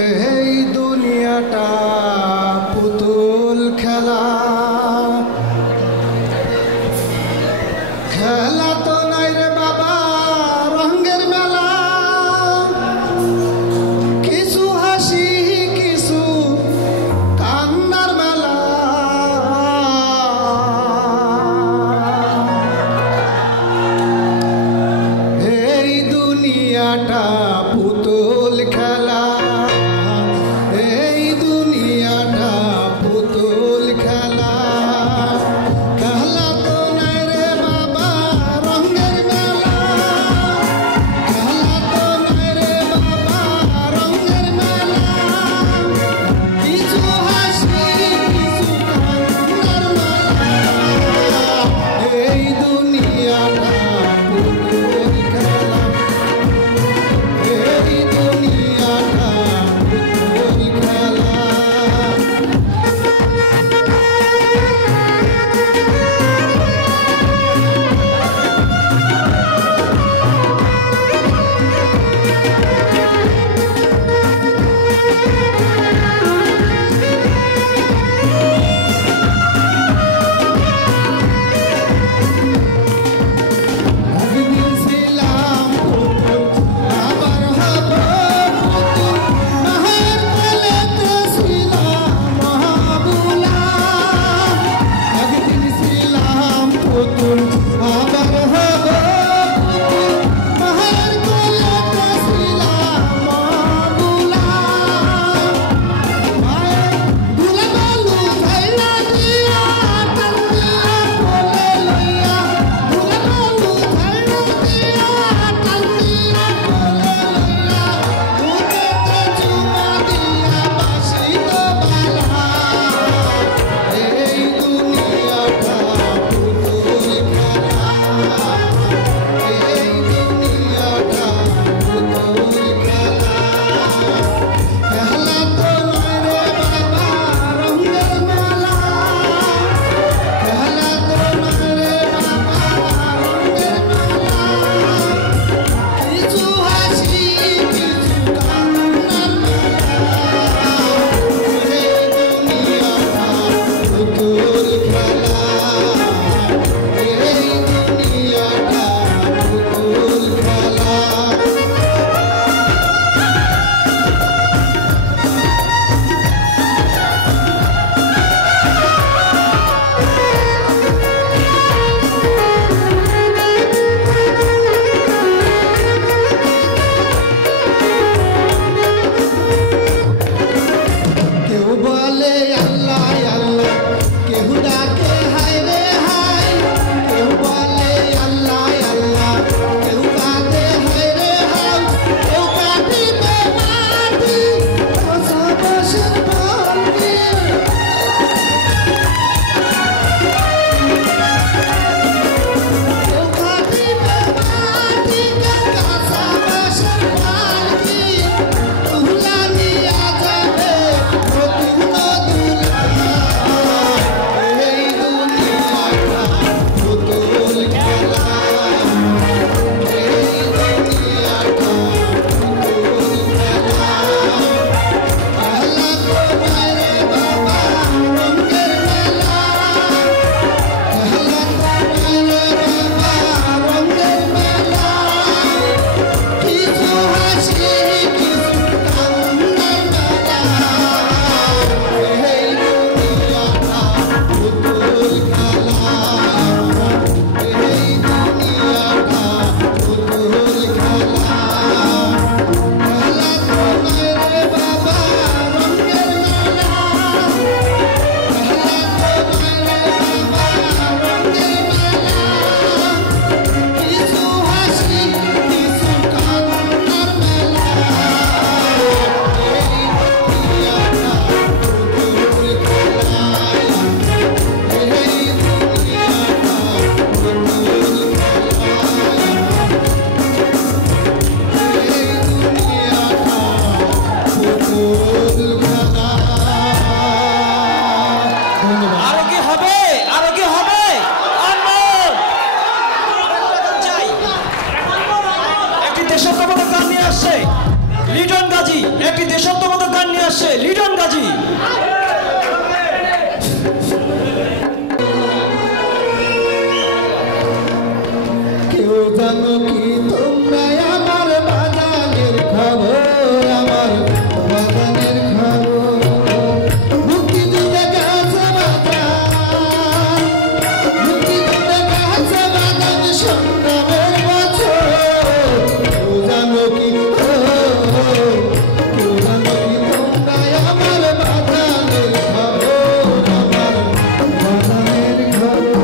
এই দুনিয়াটা পুতুল খেলা, খেলা তো নাই রে বাবা রঙের মেলা। কিছু হাসি কিছু কান্নার মেলা। এই দুনিয়াটা পুতুল খেলা, এই দুনিয়াটা পুতুল খেলা। খেলা তো নাই রে বাবা রঙের মেলা, খেলা তো নাই রে বাবা রঙের মেলা। কিছু হাসি কিছু কান্নার মেলা। এই দুনিয়াটা পুতুল খেলা, এই দুনিয়াটা পুতুল খেলা। একদিন ছিলাম পুতুল, আবার হব পুতুল। মায়ের কোলেতে ছিলাম মহাবুলা। একদিন ছিলাম পুতুল, আবার হব পুতুল। মায়ের কোলেতে ছিলাম মহাবুলা। মায়ের দুলে বালু ধাইলা দিয়া টান দিয়া কোলে লইয়া, দুলে বালু ধাইলা দিয়া টান দিয়া কোলে লইয়া। বুকেতে চুমা দিয়া বাসিত বালা। এই দুনিয়াটা পুতুল খেলা, এই দুনিয়াটা পুতুল খেলা। খেলা তো নাই রে বাবা রঙের মেলা, খেলা তো নাই রে বাবা রঙের মেলা। কিছু হাসি কিছু কান্নার মেলা। এই দুনিয়াটা পুতুল খেলা, এই দুনিয়াটা পুতুল খেলা। কেউ বলে আল্লাহ আল্লাহ, কেউ ডাকে হায় রে হায়। কেউ বলে আল্লাহ আল্লাহ, কেউ কাঁদে হায় রে হায়। কেউ কাঁদিবে মাটি বসবাসের বালতি। কেউ কাঁদিবে মাটি কাঁচা বাঁশের বালতি। তুলা নিয়া যাবে নতুন দুলা। এই দুনিয়াটা পুতুল খেলা, এই দুনিয়াটা পুতুল খেলা। খেলা তো নাই রে বাবা রঙের মেলা, খেলা তো নাই রে বাবা রঙের মেলা। কিছু হাসি কিছু কান্নার মেলা। এই দুনিয়াটা পুতুল খেলা, এই দুনিয়াটা পুতুল খেলা। খেলা তো নাই রে বাবা রঙের মেলা, খেলা তো নাই রে বাবা রঙের মেলা। কিছু হাসি কিছু কান্নার মেলা। এই দুনিয়াটা পুতুল খেলা, এই দুনিয়াটা পুতুল খেলা, এই দুনিয়াটা পুতুল খেলা। ধন্যবাদ। আরো কি হবে, আরো কি হবে? আনমোল চাই। একটি দেশাত্মবোধক গান নিয়ে আসছে লিটন গাজী, একটি দেশাত্মবোধক আসছে লিটন গাজী। কেউ জানো কি তোমরা আমার বাগানের খবর, আমার বাগানের খবর, মুক্তিযুদ্ধে গাছে বাগান, মুক্তিযুদ্ধে গাছে বাগান সংগ্রামের বছর। কেউ জানো কি, কেউ জানো কি তোমরা আমার বাগানের খবর, আমার বাগানের খবর।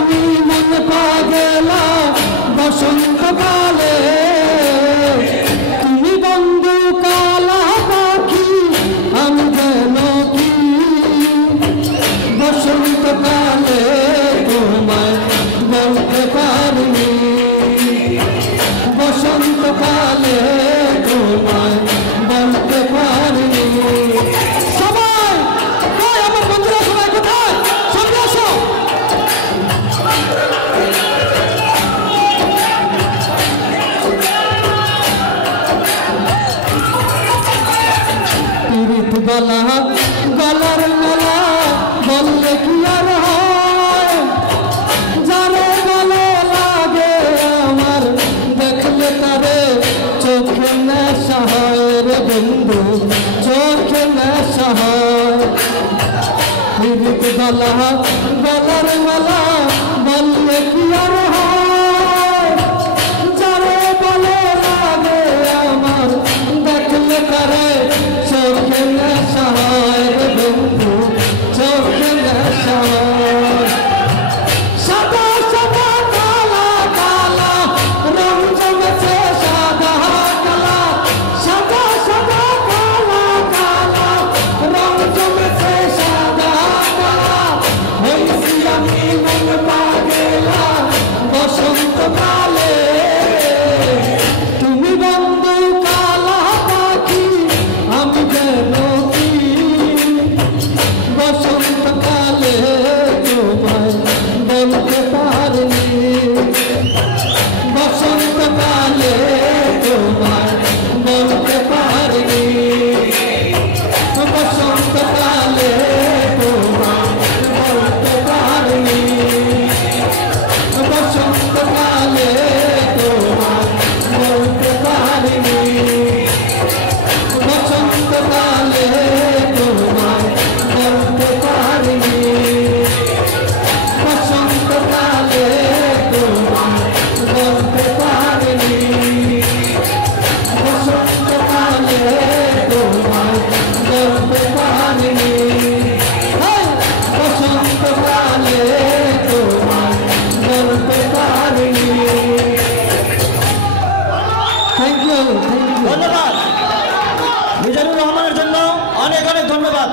আমি মন পাগলা বসন্তকালে তুমি বন্ধু কালা পাখি আমি যেন কি বসন্তকালে তোমায় বলতে পারিনি বসন্তকালে তোমায় বলতে পারিনি সবাই আমার বন্ধুরা সবাই কোথায় সামনে আসো পীড়িত গলা গলার মেলা বললে কি আর হয় যারে ভালো লাগে আমার দেখলে তারে চোখে নেশা হয় রে বন্ধু চোখে নেশা হয় পীড়িত গলা গলার মেলা বললে কি আর হয় যারে ভালো লাগে আমার দেখলে তারে চোখে নেশা হয় রে বন্ধু চোখে নেশা হয় সাদা সাদা কালা কালা রং জমেছে সাদা কালা সাদা সাদা কালা কালা রং জমেছে সাদা কালা হইছি আমি মন পাগলা বসন্তকালে তুমি বন্ধু কালা পাখি আমি যেন কি বসন্তকালে তোমায় বলতে পারিনি বসন্তকালে তোমায় বলতে পারিনি বসন্তকালে তোমায় বলতে পারিনি বসন্তকালে তোমায় বলতে পারিনি বসন্তকালে তোমায় বলতে পারিনি বসন্তকালে তোমায় বলতে পারিনি বসন্তকালে তোমায় বলতে পারিনি বসন্তকালে তোমায় বলতে পারিনি থ্যাংক ইউ ধন্যবাদ মিজানুর রহমানের জন্য অনেক অনেক ধন্যবাদ।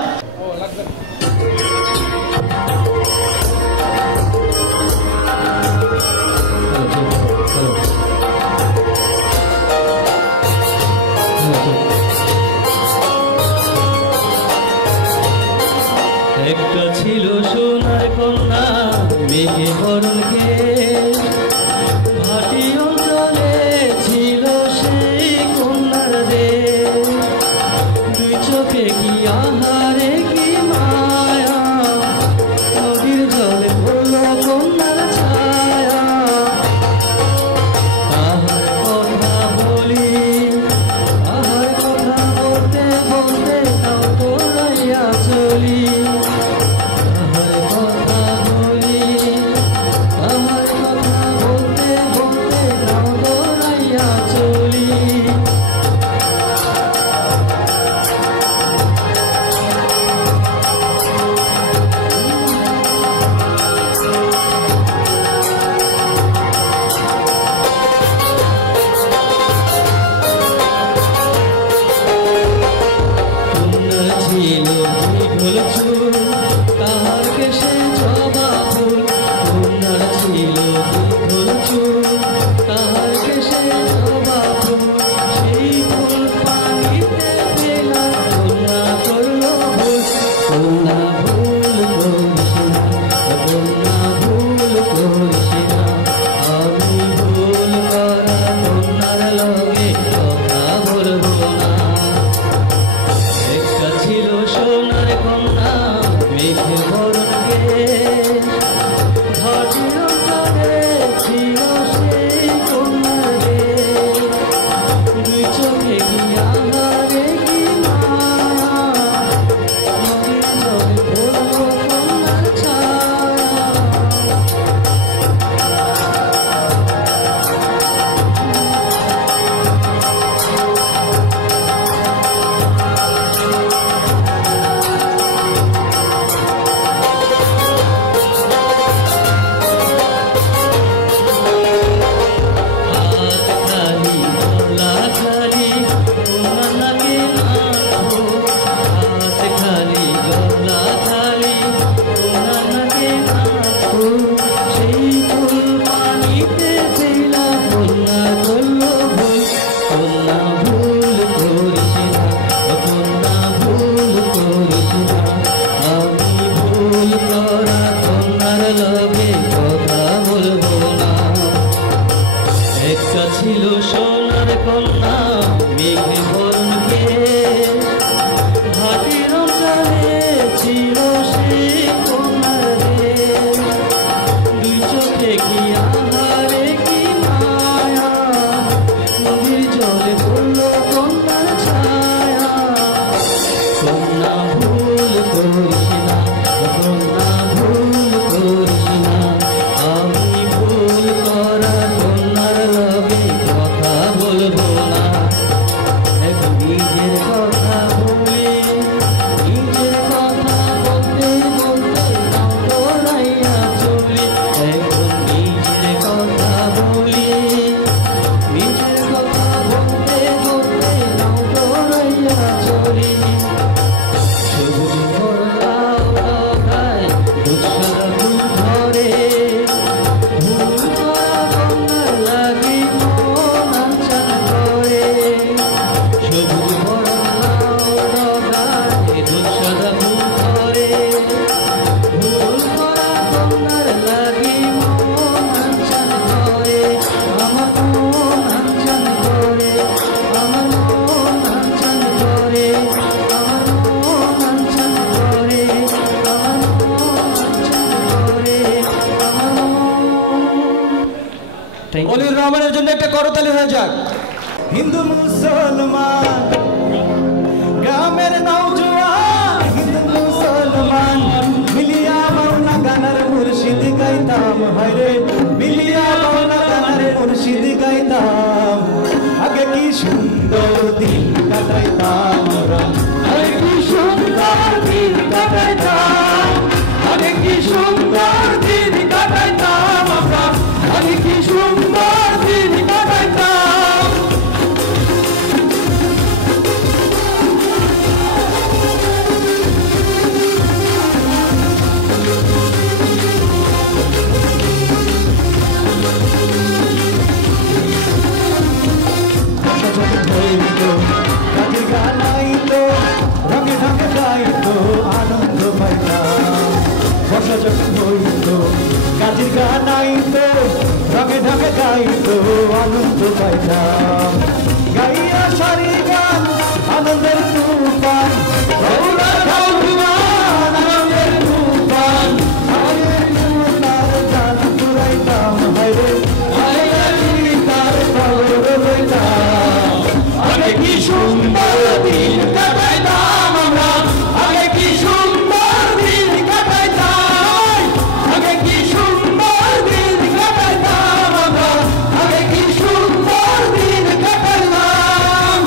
একটা ছিল সোনার কন্যা মেঘে বরণকে ভাটি অঞ্চলে ছিল সেই কন্যার দেশ দুই চোখে কি আহারে কি মায়া নদীর জলে পড়ল কন্যার ছায়া তাহার কথা বলি তাহার কথা বলতে বলতে তাও তোরাইয়া চলি তাহার কথা বলি তাহার কথা বলতে বলতে তাও তোরাইয়া চলি কন্যা ছিল দীঘল চুল তাহার কেশে জবা ফুল কন্যা ছিল দীঘল চুল তাহার কেশে জবা ফুল সেই ফুল পানিতে ফেলা কন্যা করল ভুল কন্যা ভুল করিস না কন্যা ভুল করিস না আমি ভুল করা কন্যার লগে কথা বলবো না একটা ছিল সোনার কন্যা মেঘে বরণকে ঘাটির অঞ্চলে ছিল সে দেখি আহারে কি মায়া নদীর জলে পড়লো কন্যার ছায়া কন্যা ভুল করিস না কন্যা ভুল করিস না আমি ভুল করা কন্যার লগে কথা বলবো না নিজের কথা বলি নিজের কথা বলতে বলতে নাও তোরাইয়া চলি এখন নিজের কথা বলি নিজের কথা বলতে বলতে নাও তোরাইয়া চলি সবুজ করলাও লগায় দুঃসারা ফুল ধরে ভুল করা কন্যার লাগি মন আনচান করে সবুজ করলাও লগায় দুঃসারা ফুল ধরে ভুল করা কন্যার লাগি মন আনচান করে আমার মন আনচান করে আমার মন আনচান করে আমার মন আনচান করে আমার মন আনচান করে আমার মন অলির রহমানের জন্য একটা করতালি হয়ে যাক। হিন্দু মুসলমান গ্রামের নওজোয়ান হিন্দু মুসলমান মিলিয়া বাউলা গানার মুর্শিদ গাইতাম হায়রে মিলিয়া বাউলা গানার মুর্শিদ গাইতাম আগে কি সুন্দর দিন কাটাইতাম আমরা আগে কি সুন্দর দিন কাটাইতাম আগে কি সুন্দর দিন কাটাইতাম আমরা আগে কি সুন্দর দিন কাটাইতাম কাজের গানাইতো রঙে ঢঙে গাইতো আনন্দ পাইতাম বর্ষা যখন হইতো কাজের গানাইতো রঙে ঢঙে গাইতো আনন্দ পাইতাম গাইয়া সারি গান আনন্দের তুফান রৌরা ঢাউমান আনন্দের তুফান আমাদের তার গান পুরাইতাম হায়রে হায়রে তার খবর লইতাম আগে কি সুন্দর দিন কাটাইতাম আমরা আগে কি সুন্দর দিন কাটাইতাম আগে কি সুন্দর দিন কাটাইতাম আমরা আগে কি সুন্দর দিন কাটাইতাম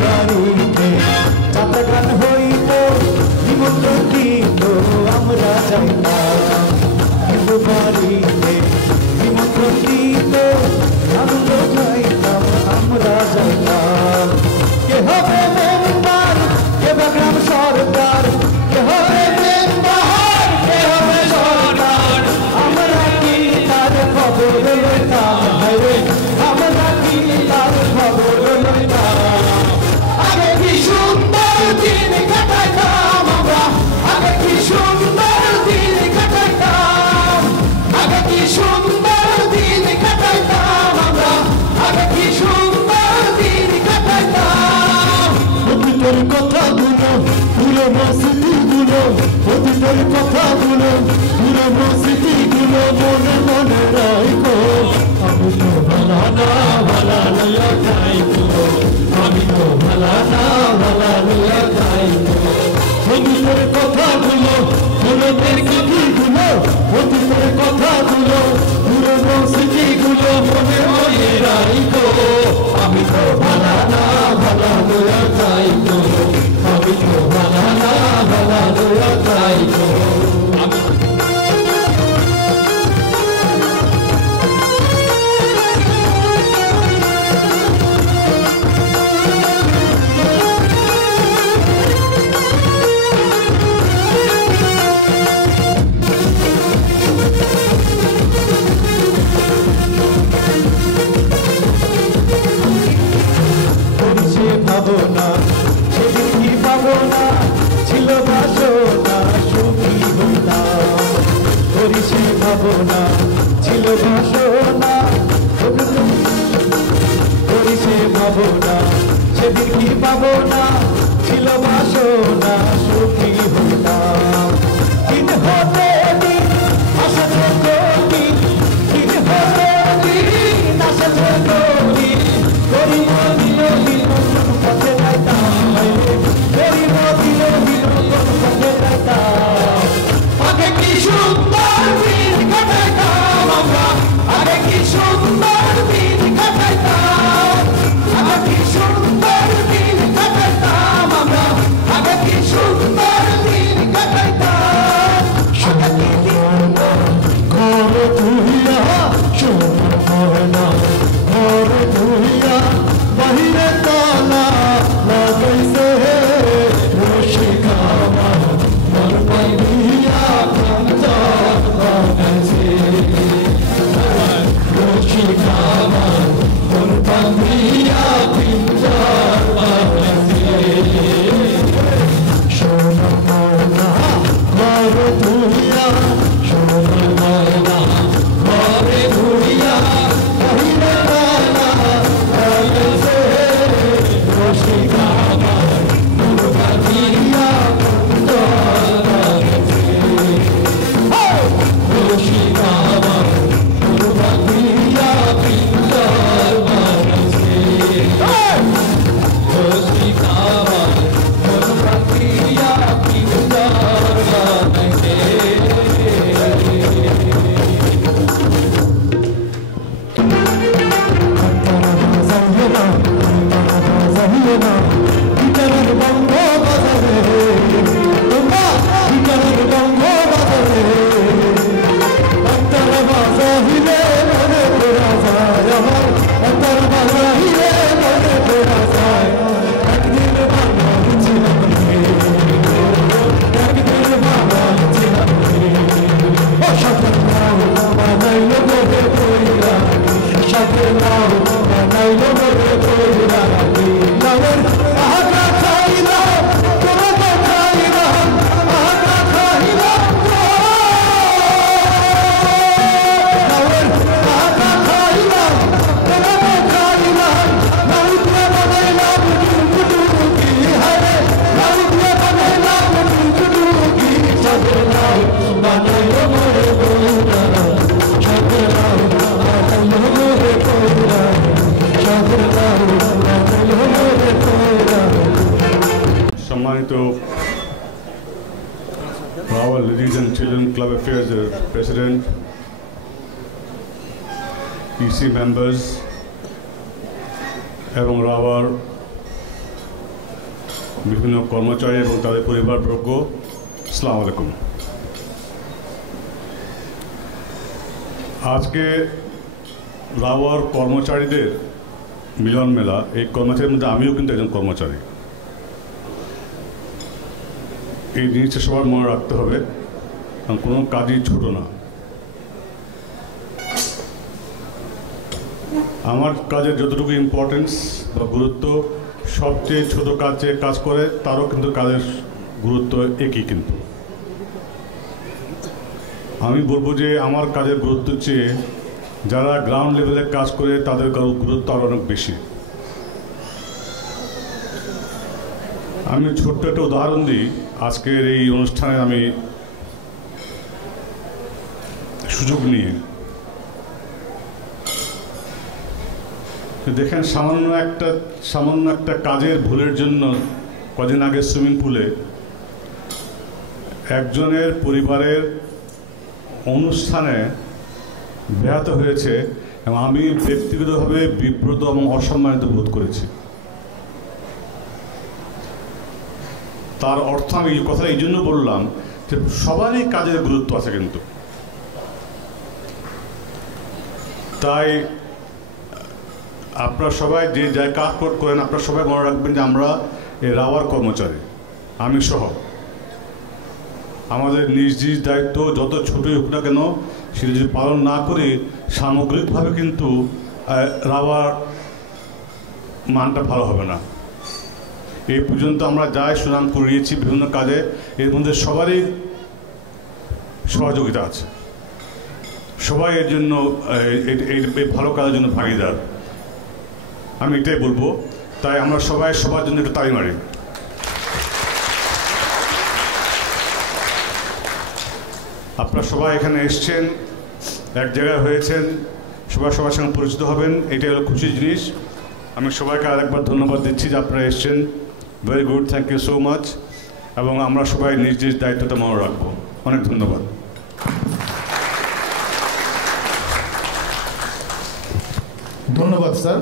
বাড়িতে যাত্রা গান হইতো নিমন্ত্রণ দিত আমরা যাইতাম হিন্দু বাড়িতে নিমন্ত্রণ দিত আনন্দ যাইতাম আমরা যাইতাম কে হবে মেম্বার কে বা গ্রাম সরকার কে হবে মেম্বার কে হবে সরকার আমরা কি তার খবর লইতাম হায়রে আমরা কি তার খবর লইতাম আগে কি সুন্দর দিন কাটাইতাম আমরা আগে কি সুন্দর দিন কাটাইতাম আগে কি সুন্দর দিন কাটাইতাম আমরা আগে কি সুন্দর দিন কাটাইতাম অতীতের কথাগুলো পুরনো স্মৃতিগুলো অতীতের কথাগুলো পুরনো স্মৃতিগুলো মনে মনে রাখো আমি তো ভালা না ভালা লইয়া খাইতো আমি তো ভালা না ভালা লইয়া খাইতো অতীতের কথাগুলো পুরনের স্মৃতিগুলো অতীতের কথাগুলো পুরনো স্মৃতিগুলো মনে মনে রাখো আমি তো ভালা না ভালা লইয়া খাইতো আমি তো ভালা না ভালা লইয়া খাইতো সম্মানিত রাওয়াল লেডিজ অ্যান্ড চিলড্রেন ক্লাব অ্যাফেয়ার্সের প্রেসিডেন্ট, ইসি মেম্বার্স এবং রাওয়ার বিভিন্ন কর্মচারী এবং তাদের পরিবারবর্গ, আসসালামু আলাইকুম। আজকে রাওয়ার কর্মচারীদের মিলন মেলা। এই কর্মচারীর মধ্যে আমিও কিন্তু একজন কর্মচারী। এই জিনিসটা সবার মনে রাখতে হবে, কারণ কোনো কাজই ছোট না। আমার কাজের যতটুকু ইম্পর্টেন্স বা গুরুত্ব সবচেয়ে ছোট কাজে কাজ করে তারও কিন্তু কাজের গুরুত্ব একই। কিন্তু আমি বলবো যে আমার কাজের গুরুত্ব চেয়ে যারা গ্রাউন্ড লেভেলে কাজ করে তাদের গুরুত্ব আরও অনেক বেশি। আমি ছোট্ট একটা উদাহরণ দিই। আজকের এই অনুষ্ঠানে আমি সুযোগ নিয়ে দেখেন, সামান্য একটা কাজের ভুলের জন্য কদিন আগে সুইমিং পুলে একজনের পরিবারের অনুষ্ঠানে ব্যাহত হয়েছে এবং আমি ব্যক্তিগতভাবে বিব্রত এবং অসম্মানিত বোধ করেছি। তার অর্থ আমি এই কথা এই জন্য বললাম যে সবারই কাজের গুরুত্ব আছে কিন্তু। তাই আপনারা সবাই যে যাই কাজ করেন আপনারা সবাই মনে রাখবেন যে আমরা এই রাওয়ার কর্মচারী, আমি সহ আমাদের নিজ নিজ দায়িত্ব যত ছোটই হোক না কেন সেটা যদি পালন না করে সামগ্রিকভাবে কিন্তু রাওয়ার মানটা ভালো হবে না। এই পর্যন্ত আমরা যাই সুনাম করিয়েছি বিভিন্ন কাজে, এর মধ্যে সবারই সহযোগিতা আছে, সবাই এর জন্য এই ভালো কাজের জন্য ভাগিদার। আমি এটাই বলবো। তাই আমরা সবাই সবার জন্য একটু তালি মারি। আপনারা সবাই এখানে এসছেন, এক জায়গায় হয়েছেন, সবাই সবার সঙ্গে পরিচিত হবেন, এটাই হলো খুশির জিনিস। আমি সবাইকে আরেকবার ধন্যবাদ দিচ্ছি যে আপনারা এসছেন। Very good, thank you so much. এবং আমরা সবাই নিজ নিজ দায়িত্বটা মনে রাখবো। অনেক ধন্যবাদ। ধন্যবাদ স্যার।